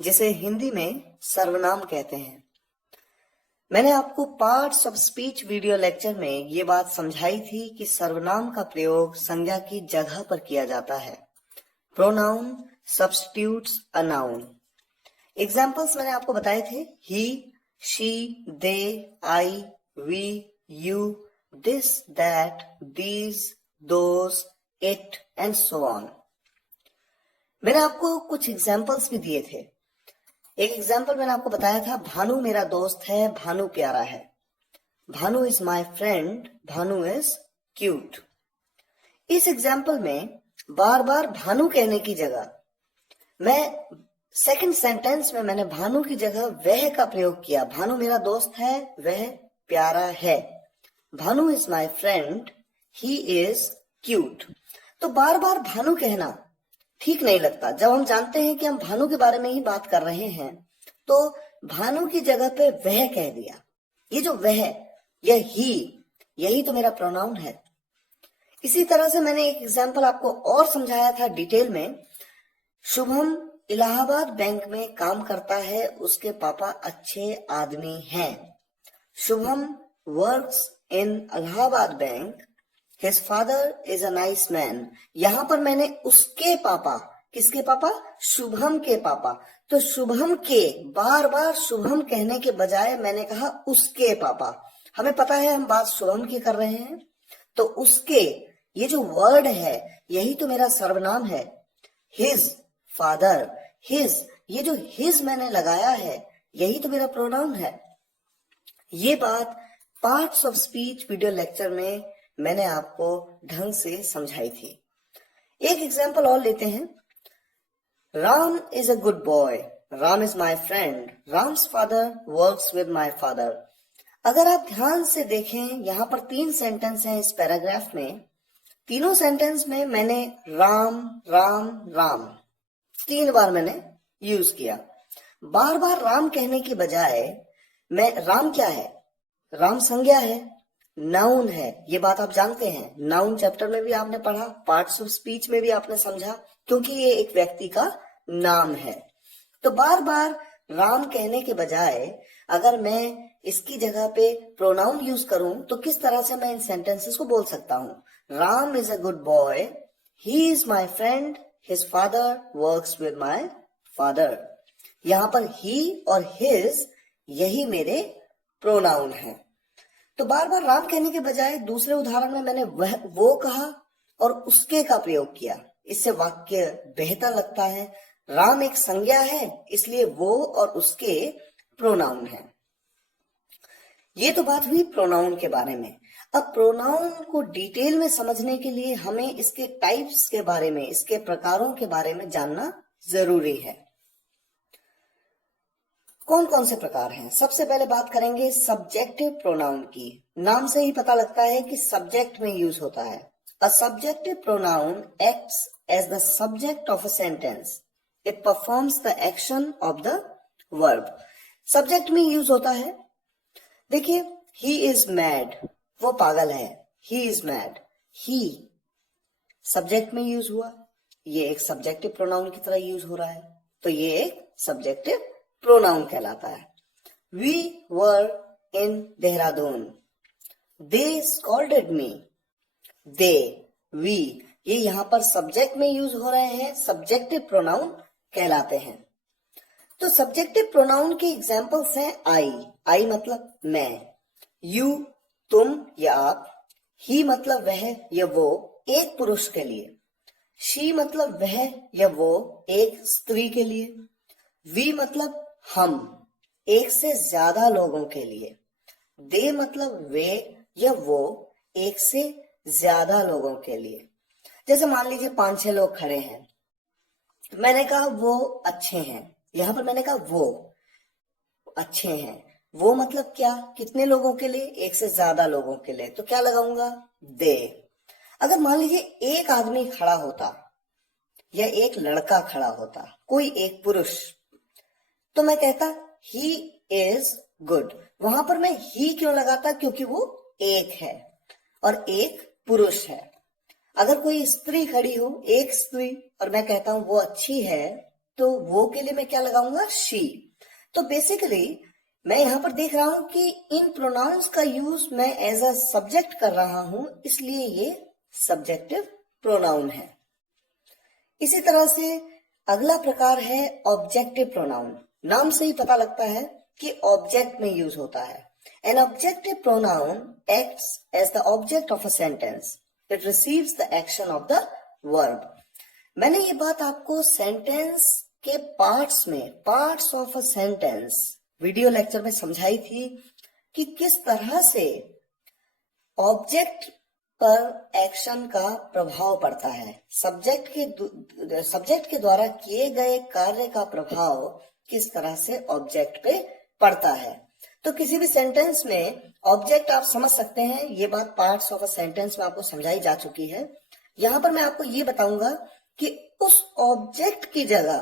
जिसे हिंदी में सर्वनाम कहते हैं। मैंने आपको parts of speech video lecture में ये बात समझाई थी कि सर्वनाम का प्रयोग संज्ञा की जगह पर किया जाता है। Pronoun substitutes a noun. Examples मैंने आपको बताए थे, he, she, they, I, we, you, this, that, these, those, it and so on. मैंने आपको कुछ एग्जाम्पल्स भी दिए थे। एक एग्जाम्पल मैंने आपको बताया था, भानु मेरा दोस्त है, भानु प्यारा है। Bhanu is my friend, Bhanu is cute. इस एग्जाम्पल में बार बार भानु कहने की जगह मैं सेकंड सेंटेंस में मैंने भानु की जगह वह का प्रयोग किया। भानु मेरा दोस्त है, वह प्यारा है। Bhanu is my friend, he is cute. तो बार बार भानु कहना ठीक नहीं लगता। जब हम जानते हैं कि हम भानु के बारे में ही बात कर रहे हैं, तो भानु की जगह पे वह कह दिया। ये जो वह, यह ही, यही तो मेरा प्रोनाउन है। इसी तरह से मैंने एक एग्जाम्पल आपको और समझाया था डिटेल में। शुभम इलाहाबाद बैंक में काम करता है, उसके पापा अच्छे आदमी हैं। Shubham works in Allahabad bank, his father is a nice man. यहां पर मैंने उसके पापा, किसके पापा? शुभम के पापा। तो शुभम के, बार बार शुभम कहने के बजाय मैंने कहा उसके पापा। हमें पता है हम बात शुभम की कर रहे हैं, तो उसके, ये जो वर्ड है यही तो मेरा सर्वनाम है। हिज फादर, हिज, ये जो हिज मैंने लगाया है यही तो मेरा प्रोनाउन है। ये बात parts of speech video lecture में मैंने आपको ढंग से समझाई थी। एक एग्जाम्पल और लेते हैं। Ram is a good boy, Ram is my friend, Ram's father works with my father. अगर आप ध्यान से देखें, यहां पर 3 सेंटेंस हैं इस पैराग्राफ में। तीनों सेंटेंस में मैंने राम राम राम 3 बार मैंने यूज किया। बार बार राम कहने की बजाय मैं, राम क्या है? राम संज्ञा है, नाउन है। ये बात आप जानते हैं, नाउन चैप्टर में भी आपने पढ़ा, पार्ट्स ऑफ स्पीच में भी आपने समझा, क्योंकि ये एक व्यक्ति का नाम है। तो बार बार राम कहने के बजाय अगर मैं इसकी जगह पे प्रोनाउन यूज करूं तो किस तरह से मैं इन सेंटेंसेस को बोल सकता हूं? Ram is a good boy, he is my friend, his father works with my father. यहां पर ही और हिज, यही मेरे प्रोनाउन है। तो बार बार राम कहने के बजाय दूसरे उदाहरण में मैंने वह, वो कहा और उसके का प्रयोग किया। इससे वाक्य बेहतर लगता है। राम एक संज्ञा है, इसलिए वो और उसके प्रोनाउन है। ये तो बात हुई प्रोनाउन के बारे में। अब प्रोनाउन को डिटेल में समझने के लिए हमें इसके टाइप्स के बारे में, इसके प्रकारों के बारे में जानना जरूरी है। कौन कौन से प्रकार हैं? सबसे पहले बात करेंगे सब्जेक्टिव प्रोनाउन की। नाम से ही पता लगता है कि सब्जेक्ट में यूज होता है। A subjective pronoun acts as the subject of a sentence, it performs the action of the verb. Subject में यूज होता है। देखिए, ही इज मैड, वो पागल है, he is mad. He subject में यूज हुआ, ये एक सब्जेक्टिव प्रोनाउन की तरह यूज हो रहा है, तो ये एक सब्जेक्टिव प्रोनाउन कहलाता है। We were in Dehradun, they scolded me. They, we, ये यहां पर सब्जेक्ट में यूज हो रहे हैं, सब्जेक्टिव प्रोनाउन कहलाते हैं। तो सब्जेक्टिव प्रोनाउन के एग्जाम्पल्स हैं आई, आई मतलब मैं, यू तुम या आप, ही मतलब वह या वो एक पुरुष के लिए, शी मतलब वह या वो एक स्त्री के लिए, वी मतलब हम एक से ज्यादा लोगों के लिए, दे मतलब वे या वो एक से ज्यादा लोगों के लिए। जैसे मान लीजिए 5-6 लोग खड़े हैं, मैंने कहा वो अच्छे हैं। यहां पर मैंने कहा वो अच्छे हैं, वो मतलब क्या? कितने लोगों के लिए? एक से ज्यादा लोगों के लिए। तो क्या लगाऊंगा? दे। अगर मान लीजिए एक आदमी खड़ा होता या एक लड़का खड़ा होता, कोई एक पुरुष, तो मैं कहता ही इज गुड। वहां पर मैं ही क्यों लगाता? क्योंकि वो एक है और एक पुरुष है। अगर कोई स्त्री खड़ी हो, एक स्त्री, और मैं कहता हूं वो अच्छी है, तो वो के लिए मैं क्या लगाऊंगा, शी। तो बेसिकली मैं यहाँ पर देख रहा हूं कि इन प्रोनाउंस का यूज मैं एज अ सब्जेक्ट कर रहा हूं, इसलिए ये सब्जेक्टिव प्रोनाउन है। इसी तरह से अगला प्रकार है ऑब्जेक्टिव प्रोनाउन। नाम से ही पता लगता है कि ऑब्जेक्ट में यूज होता है। An objective pronoun acts as the object of a sentence, it receives the action of the verb. मैंने ये बात आपको सेंटेंस के parts of a sentence video lecture में समझाई थी कि किस तरह से ऑब्जेक्ट पर एक्शन का प्रभाव पड़ता है। सब्जेक्ट के द्वारा किए गए कार्य का प्रभाव किस तरह से ऑब्जेक्ट पे पड़ता है। तो किसी भी सेंटेंस में ऑब्जेक्ट आप समझ सकते हैं, ये बात पार्ट्स ऑफ अ सेंटेंस में आपको समझाई जा चुकी है। यहां पर मैं आपको ये बताऊंगा कि उस ऑब्जेक्ट की जगह,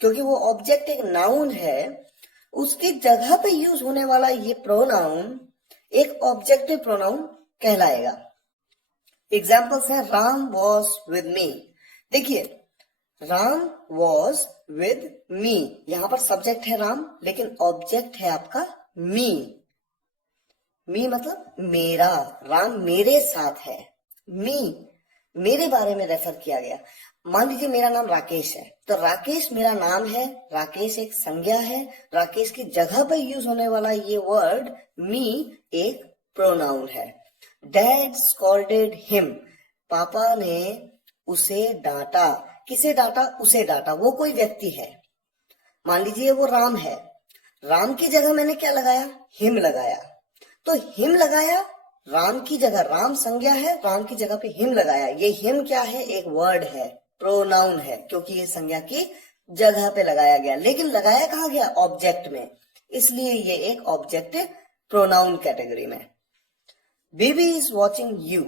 क्योंकि वो ऑब्जेक्ट एक नाउन है, उसकी जगह पे यूज होने वाला ये प्रोनाउन एक ऑब्जेक्टिव प्रोनाउन कहलाएगा। एग्जाम्पल्स है राम वॉज विद मी। देखिए राम वॉज विद मी, यहां पर सब्जेक्ट है राम, लेकिन ऑब्जेक्ट है आपका मी। मी मतलब मेरा, राम मेरे साथ है। मी मेरे बारे में रेफर किया गया। मान लीजिए मेरा नाम राकेश है, तो राकेश मेरा नाम है, राकेश एक संज्ञा है, राकेश की जगह पर यूज होने वाला ये वर्ड मी एक प्रोनाउन है। डैड स्कॉल्डेड हिम, पापा ने उसे डांटा। किसे डांटा, उसे डांटा, वो कोई व्यक्ति है। मान लीजिए वो राम है, राम की जगह मैंने क्या लगाया, हिम लगाया। तो हिम लगाया राम की जगह, राम संज्ञा है, राम की जगह पे हिम लगाया। ये हिम क्या है, एक वर्ड है, प्रोनाउन है, क्योंकि ये संज्ञा की जगह पे लगाया गया। लेकिन लगाया कहाँ गया, ऑब्जेक्ट में, इसलिए ये एक ऑब्जेक्टिव प्रोनाउन कैटेगरी में। बेबी इज वॉचिंग यू,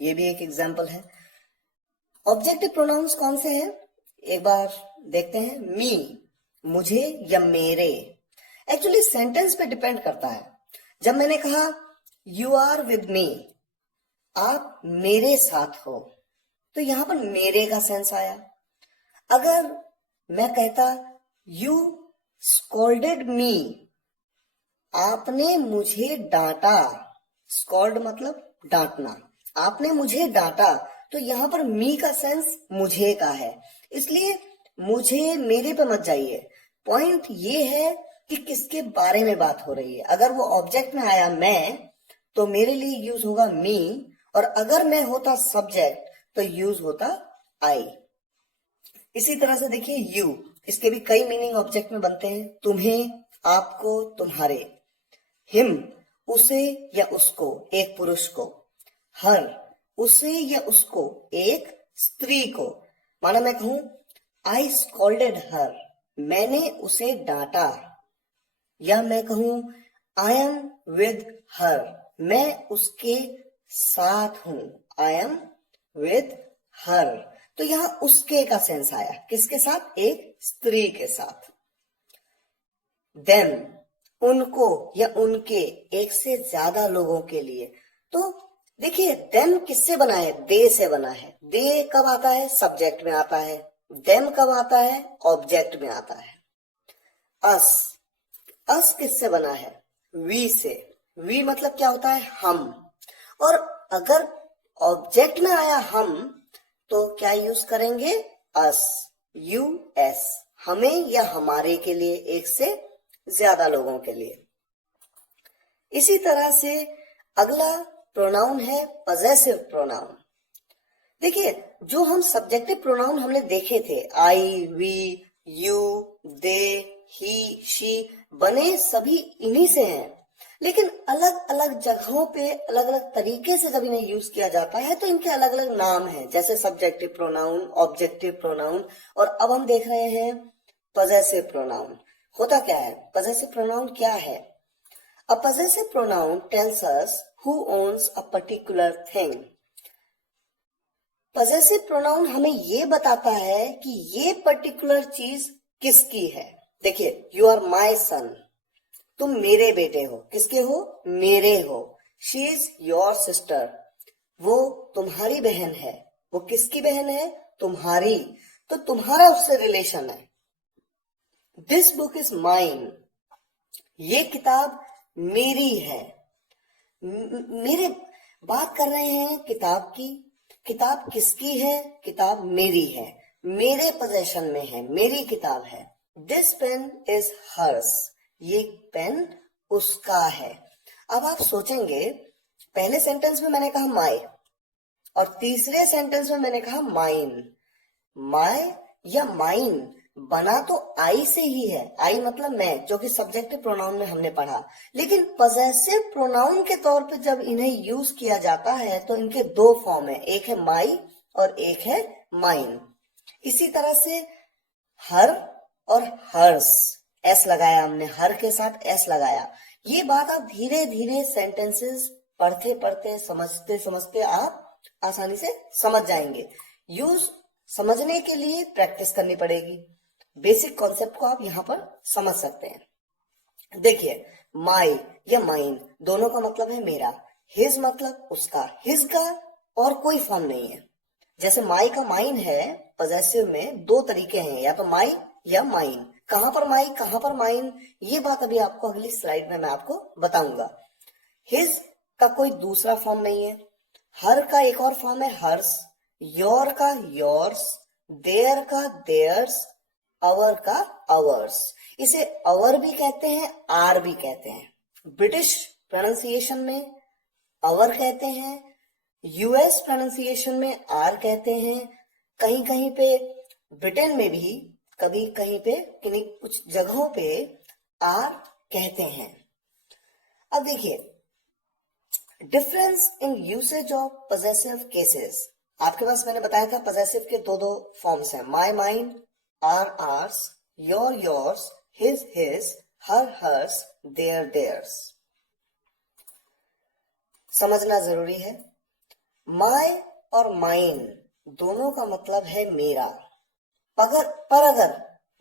ये भी एक एग्जाम्पल है। ऑब्जेक्टिव प्रोनाउंस कौन से हैं, एक बार देखते हैं। मी मुझे या मेरे, एक्चुअली सेंटेंस पे डिपेंड करता है। जब मैंने कहा यू आर विद मी, आप मेरे साथ हो, तो यहां पर मेरे का सेंस आया। अगर मैं कहता यू स्कॉल्डेड मी, आपने मुझे डांटा, स्कॉल्ड मतलब डांटना, आपने मुझे डांटा, तो यहां पर मी का सेंस मुझे का है, इसलिए मुझे मेरे पे मत जाइए। पॉइंट ये है कि किसके बारे में बात हो रही है। अगर वो ऑब्जेक्ट में आया मैं, तो मेरे लिए यूज होगा मी, और अगर मैं होता सब्जेक्ट तो यूज होता आई। इसी तरह से देखिए यू, इसके भी कई मीनिंग ऑब्जेक्ट में बनते हैं। तुम्हें, आपको, तुम्हारे। हिम उसे या उसको, एक पुरुष को। हर उसे या उसको, एक स्त्री को। माना मैं कहूं आई स्कॉल्डेड हर, मैंने उसे डांटा। या मैं कहूं आई एम विद हर, मैं उसके साथ हूं, आई एम विद हर। तो यहां उसके का सेंस आया, किसके साथ, एक स्त्री के साथ। देम उनको या उनके, एक से ज्यादा लोगों के लिए। तो देखिए देम किससे बना है, दे से बना है। दे कब आता है, सब्जेक्ट में आता है। देम कब आता है, ऑब्जेक्ट में आता है। अस, अस किससे बना है, वी से। वी मतलब क्या होता है, हम। और अगर ऑब्जेक्ट में आया हम, तो क्या यूज करेंगे, अस, यू एस, हमें या हमारे के लिए, एक से ज्यादा लोगों के लिए। इसी तरह से अगला प्रोनाउन है पजेसिव प्रोनाउन। देखिए जो हम सब्जेक्टिव प्रोनाउन हमने देखे थे, I, we, you, they, he, she, बने सभी इन्हीं से हैं। लेकिन अलग अलग जगहों पे अलग अलग तरीके से जब इन्हें यूज किया जाता है, तो इनके अलग अलग नाम हैं, जैसे सब्जेक्टिव प्रोनाउन, ऑब्जेक्टिव प्रोनाउन। और अब हम देख रहे हैं पजेसिव प्रोनाउन। होता क्या है, पजेसिव प्रोनाउन क्या है? A possessive pronoun tells us who owns a particular thing. Possessive pronoun हमें ये बताता है कि ये पर्टिकुलर चीज किसकी है। देखिए you are my son, तुम मेरे बेटे हो। किसके हो, मेरे हो। She is your sister, वो तुम्हारी बहन है। वो किसकी बहन है, तुम्हारी। तो तुम्हारा उससे रिलेशन है। दिस बुक इज माइन, ये किताब मेरी है। मेरे बात कर रहे हैं किताब की। किताब किसकी है? किताब मेरी है, मेरे पोजेशन में है, मेरी किताब है। दिस पेन इज हर्स, ये पेन उसका है। अब आप सोचेंगे, पहले सेंटेंस में मैंने कहा माय और तीसरे सेंटेंस में मैंने कहा माइन। माय या माइन बना तो आई से ही है, आई मतलब मैं, जो कि सब्जेक्टिव प्रोनाउन में हमने पढ़ा। लेकिन पजेसिव प्रोनाउन के तौर पे जब इन्हें यूज किया जाता है तो इनके दो फॉर्म है, एक है माई और एक है माइन। इसी तरह से हर और हर्स, एस लगाया हमने, हर के साथ एस लगाया। ये बात आप धीरे धीरे सेंटेंसेस पढ़ते पढ़ते समझते समझते आप आसानी से समझ जाएंगे। यूज समझने के लिए प्रैक्टिस करनी पड़ेगी। बेसिक कॉन्सेप्ट को आप यहां पर समझ सकते हैं। देखिए, माई या माइन दोनों का मतलब है मेरा, हिज मतलब उसका, हिज का और कोई फॉर्म नहीं है। जैसे माई का माइन है, पजेसिव में दो तरीके हैं, या तो माई या माइन। कहां पर माई कहां पर माइन, ये बात अभी आपको अगली स्लाइड में मैं आपको बताऊंगा। हिज का कोई दूसरा फॉर्म नहीं है, हर का एक और फॉर्म है हर्स, योर का योर्स, देयर का देयर्स, अवर का अवर्स। इसे अवर भी कहते हैं, आर भी कहते हैं। ब्रिटिश प्रोनाउंसिएशन में अवर कहते हैं, यूएस प्रोनाउंसिएशन में आर कहते हैं, कहीं कहीं पे ब्रिटेन में भी कभी कहीं पे किन्हीं कुछ जगहों पे आर कहते हैं। अब देखिए, difference in usage of possessive cases. आपके पास मैंने बताया था पजेसिव के दो दो फॉर्म्स हैं, my mine, our ours, your yours, his his, her hers, their theirs. समझना जरूरी है। माय और माइन दोनों का मतलब है मेरा। पर अगर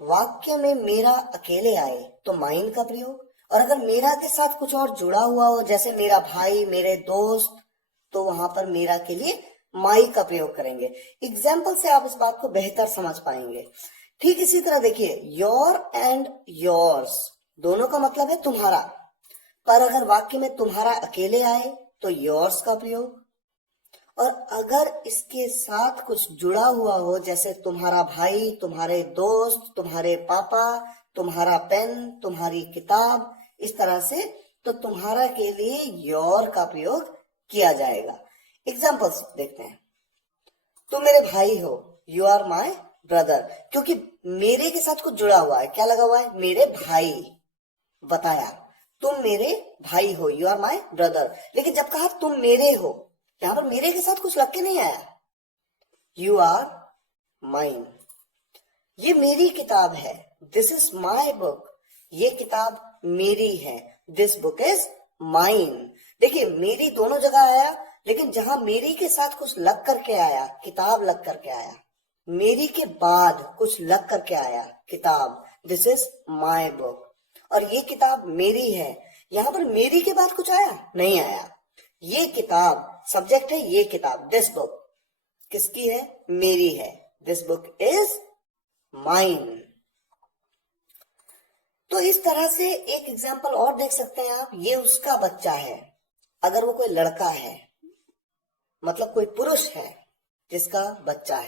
वाक्य में मेरा अकेले आए तो माइन का प्रयोग, और अगर मेरा के साथ कुछ और जुड़ा हुआ हो, जैसे मेरा भाई, मेरे दोस्त, तो वहां पर मेरा के लिए माई का प्रयोग करेंगे। एग्जाम्पल से आप इस बात को बेहतर समझ पाएंगे। ठीक इसी तरह देखिए, योर एंड योर्स दोनों का मतलब है तुम्हारा, पर अगर वाक्य में तुम्हारा अकेले आए तो योर्स का प्रयोग, और अगर इसके साथ कुछ जुड़ा हुआ हो, जैसे तुम्हारा भाई, तुम्हारे दोस्त, तुम्हारे पापा, तुम्हारा पेन, तुम्हारी किताब, इस तरह से, तो तुम्हारा के लिए योर का प्रयोग किया जाएगा। एग्जाम्पल्स देखते हैं। तुम मेरे भाई हो, यू आर माई ब्रदर, क्योंकि मेरे के साथ कुछ जुड़ा हुआ है, क्या लगा हुआ है, मेरे भाई, बताया। तुम मेरे भाई हो, यू आर माई ब्रदर। लेकिन जब कहा तुम मेरे हो, यहां पर मेरे के साथ कुछ लग के नहीं आया, यू आर माइन। ये मेरी किताब है, दिस इज माई बुक, ये किताब मेरी है, दिस बुक इज माइन। देखिए, मेरी दोनों जगह आया, लेकिन जहां मेरी के साथ कुछ लग करके आया, किताब लग करके आया, मेरी के बाद कुछ लग करके आया, किताब, दिस इज माई बुक। और ये किताब मेरी है, यहां पर मेरी के बाद कुछ आया, नहीं आया। ये किताब सब्जेक्ट है, ये किताब, दिस बुक किसकी है, मेरी है, दिस बुक इज माइन। तो इस तरह से एक एग्जाम्पल और देख सकते हैं आप, ये उसका बच्चा है। अगर वो कोई लड़का है, मतलब कोई पुरुष है जिसका बच्चा है।